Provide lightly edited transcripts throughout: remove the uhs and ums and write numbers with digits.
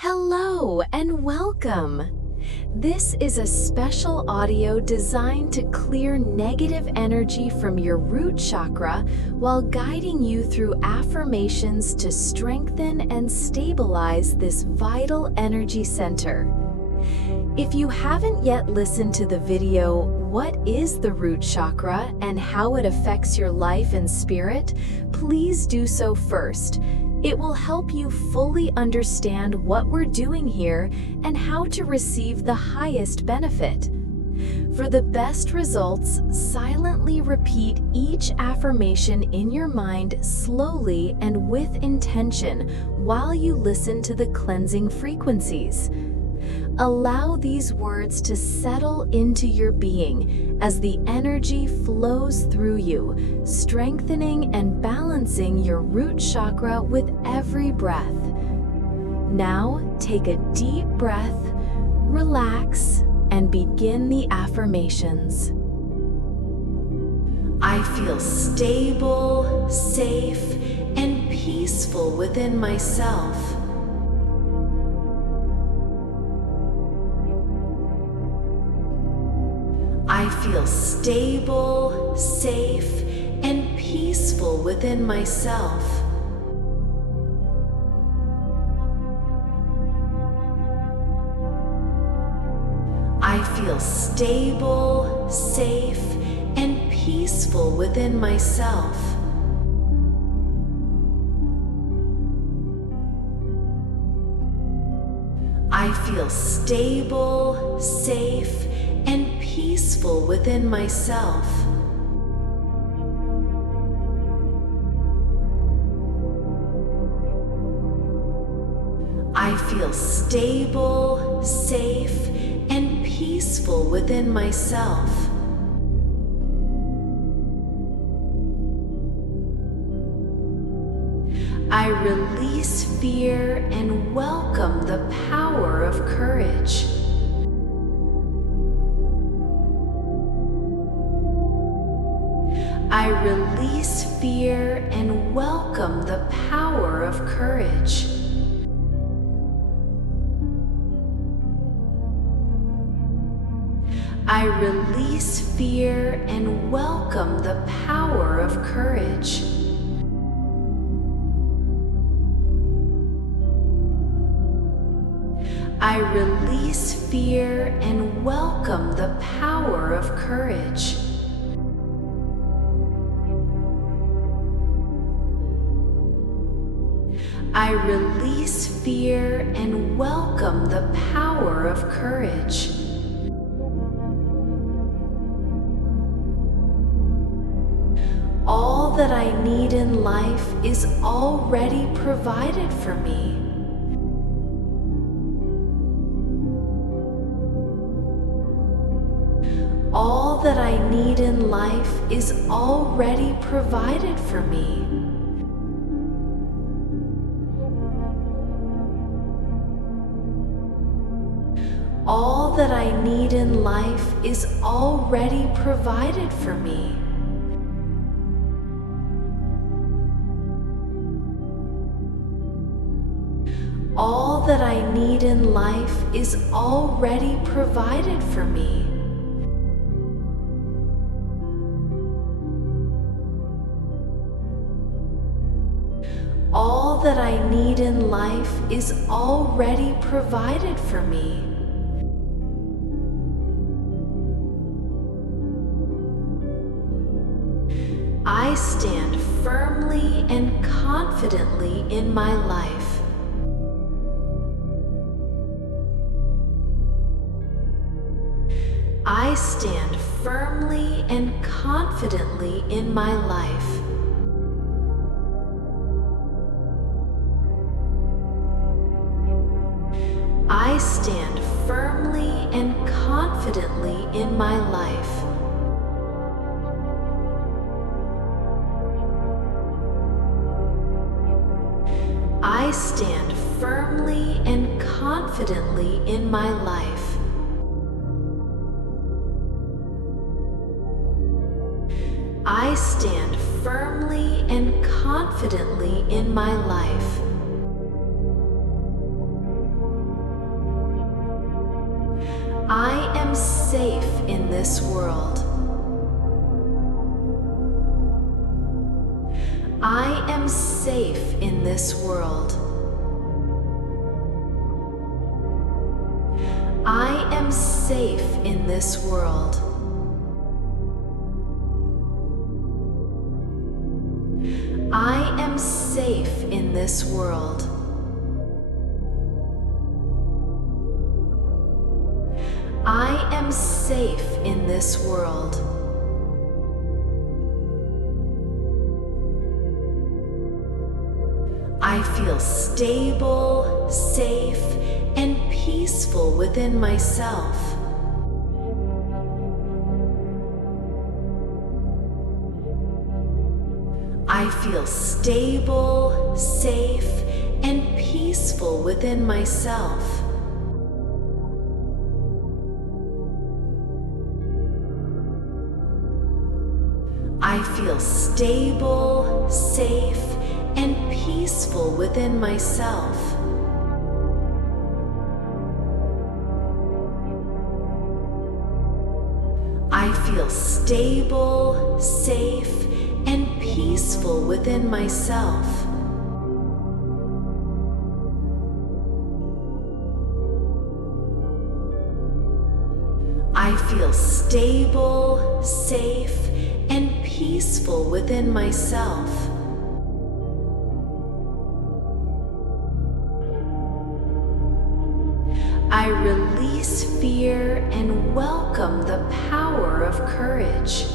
Hello and welcome. This is a special audio designed to clear negative energy from your root chakra while guiding you through affirmations to strengthen and stabilize this vital energy center. If you haven't yet listened to the video, What is the root chakra and how it affects your life and spirit, please do so first. It will help you fully understand what we're doing here and how to receive the highest benefit. For the best results, silently repeat each affirmation in your mind slowly and with intention while you listen to the cleansing frequencies. Allow these words to settle into your being as the energy flows through you, strengthening and balancing your root chakra with every breath. Now, take a deep breath, relax, and begin the affirmations. I feel stable, safe, and peaceful within myself. I feel stable, safe, and peaceful within myself. I feel stable, safe, and peaceful within myself. I feel stable, safe, and peaceful within myself. I feel stable, safe, and peaceful within myself. I release fear and welcome the power of courage. I release fear and welcome the power of courage. I release fear and welcome the power of courage. I release fear and welcome the power of courage. I release fear and welcome the power of courage. All that I need in life is already provided for me. All that I need in life is already provided for me. All that I need in life is already provided for me. All that I need in life is already provided for me. All that I need in life is already provided for me. I stand firmly and confidently in my life. I stand firmly and confidently in my life. I stand firmly and confidently in my life. I stand firmly and confidently in my life. I stand firmly and confidently in my life. safe in this world. I am safe in this world. I am safe in this world. I am safe in this world. I am safe in this world. I feel stable, safe, and peaceful within myself. I feel stable, safe, and peaceful within myself. I feel stable, safe, and peaceful within myself. I feel stable, safe, and peaceful within myself. I feel stable, safe, and peaceful within myself. I release fear and welcome the power of courage.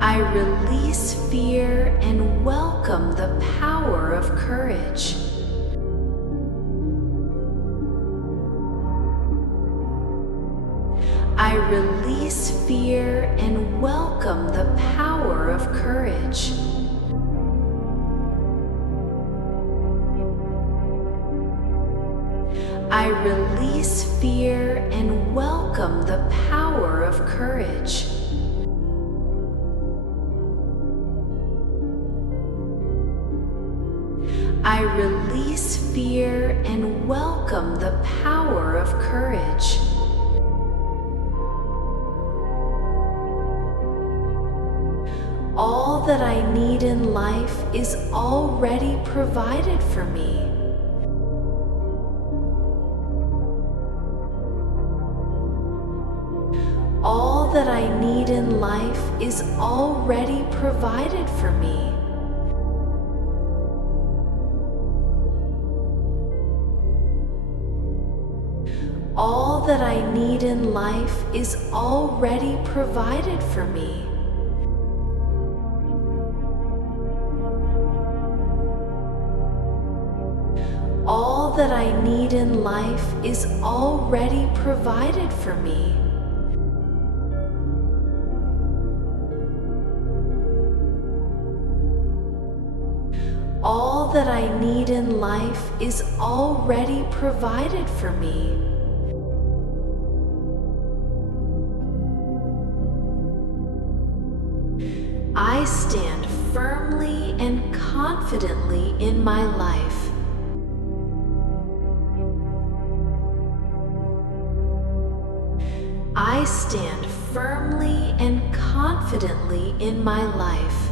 I release fear and welcome the power of courage. I release fear and welcome the power of courage. I release fear and welcome the power of courage. I release fear and welcome the power of courage. All that I need in life is already provided for me. All that I need in life is already provided for me. All that I need in life is already provided for me. All that I need in life is already provided for me. All that I need in life is already provided for me. I stand firmly and confidently in my life. I stand firmly and confidently in my life.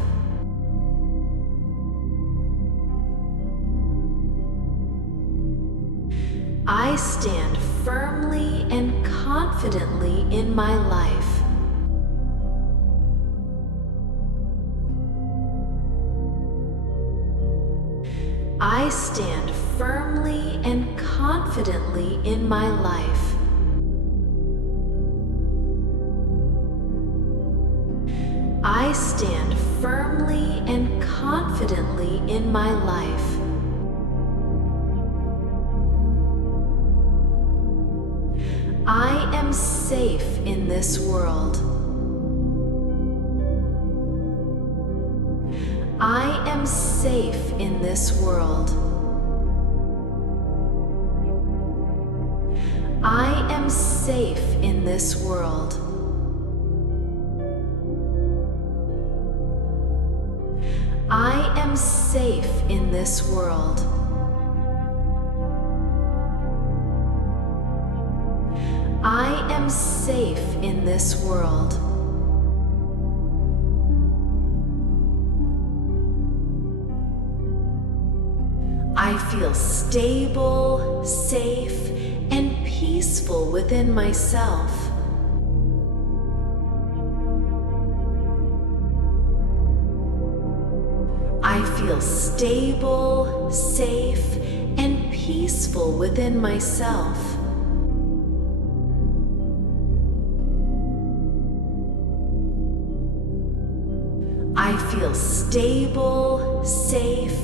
I stand firmly and confidently in my life. I stand firmly and confidently in my life. I stand firmly and confidently in my life. I am safe in this world. I am safe in this world. I am safe in this world. I am safe in this world. safe in this world. I feel stable, safe, and peaceful within myself. I feel stable, safe, and peaceful within myself. I feel stable, safe,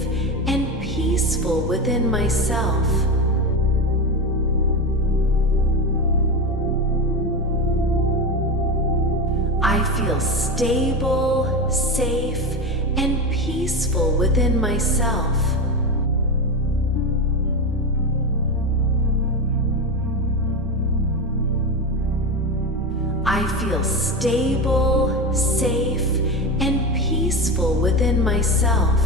and peaceful within myself. I feel stable, safe, and peaceful within myself. I feel stable, safe, and peaceful within myself.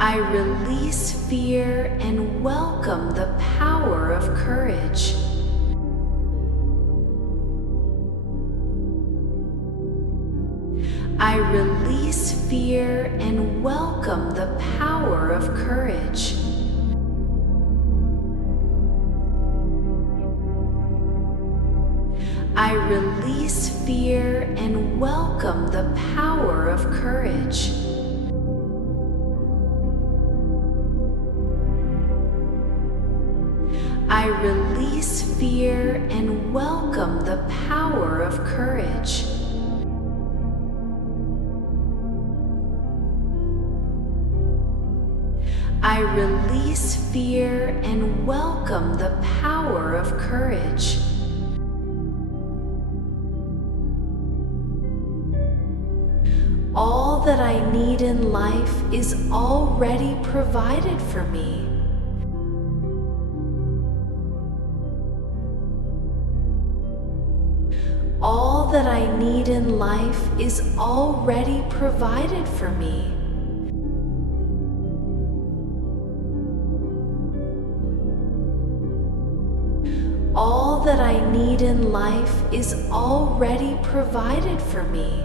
I release fear and welcome the power of courage. I release fear and welcome the power of courage. I release fear and welcome the power of courage. I release fear and welcome the power of courage. I release fear and welcome the power of courage. All that I need in life is already provided for me. All that I need in life is already provided for me. All that I need in life is already provided for me.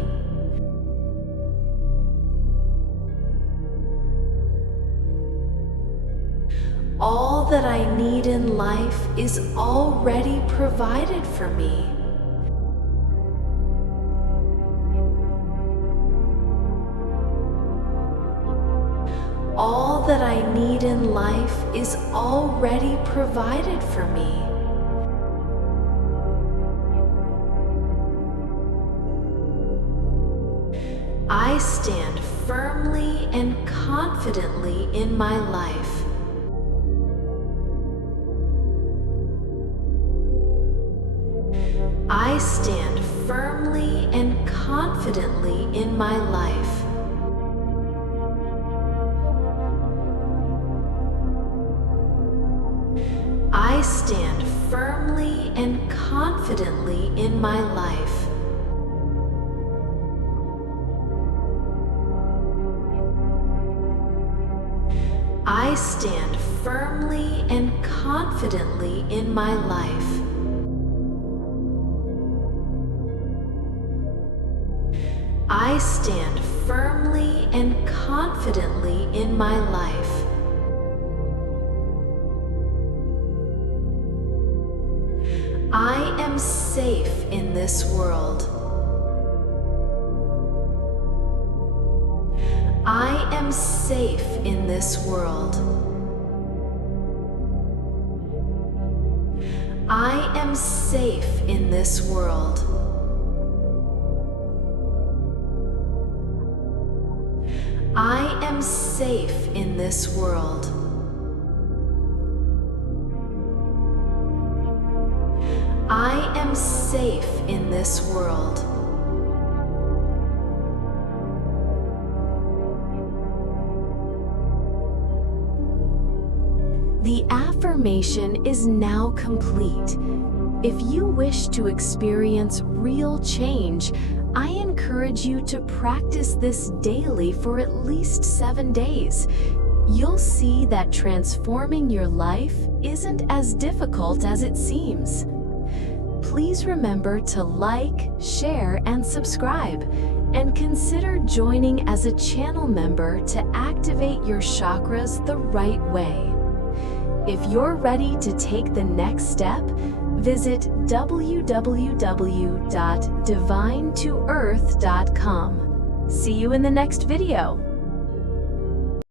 All that I need in life is already provided for me. All that I need in life is already provided for me. I stand firmly and confidently in my life. I stand firmly and confidently in my life. I stand firmly and confidently in my life. I stand firmly and confidently in my life. I stand firmly and confidently in my life. I am safe in this world. I am safe in this world. I am safe in this world. I am safe in this world. I am safe in this world. The affirmation is now complete. If you wish to experience real change, I encourage you to practice this daily for at least 7 days. you'll see that transforming your life isn't as difficult as it seems. Please remember to like, share, and subscribe, and consider joining as a channel member to activate your chakras the right way. If you're ready to take the next step, visit www.divinetoearth.com. See you in the next video.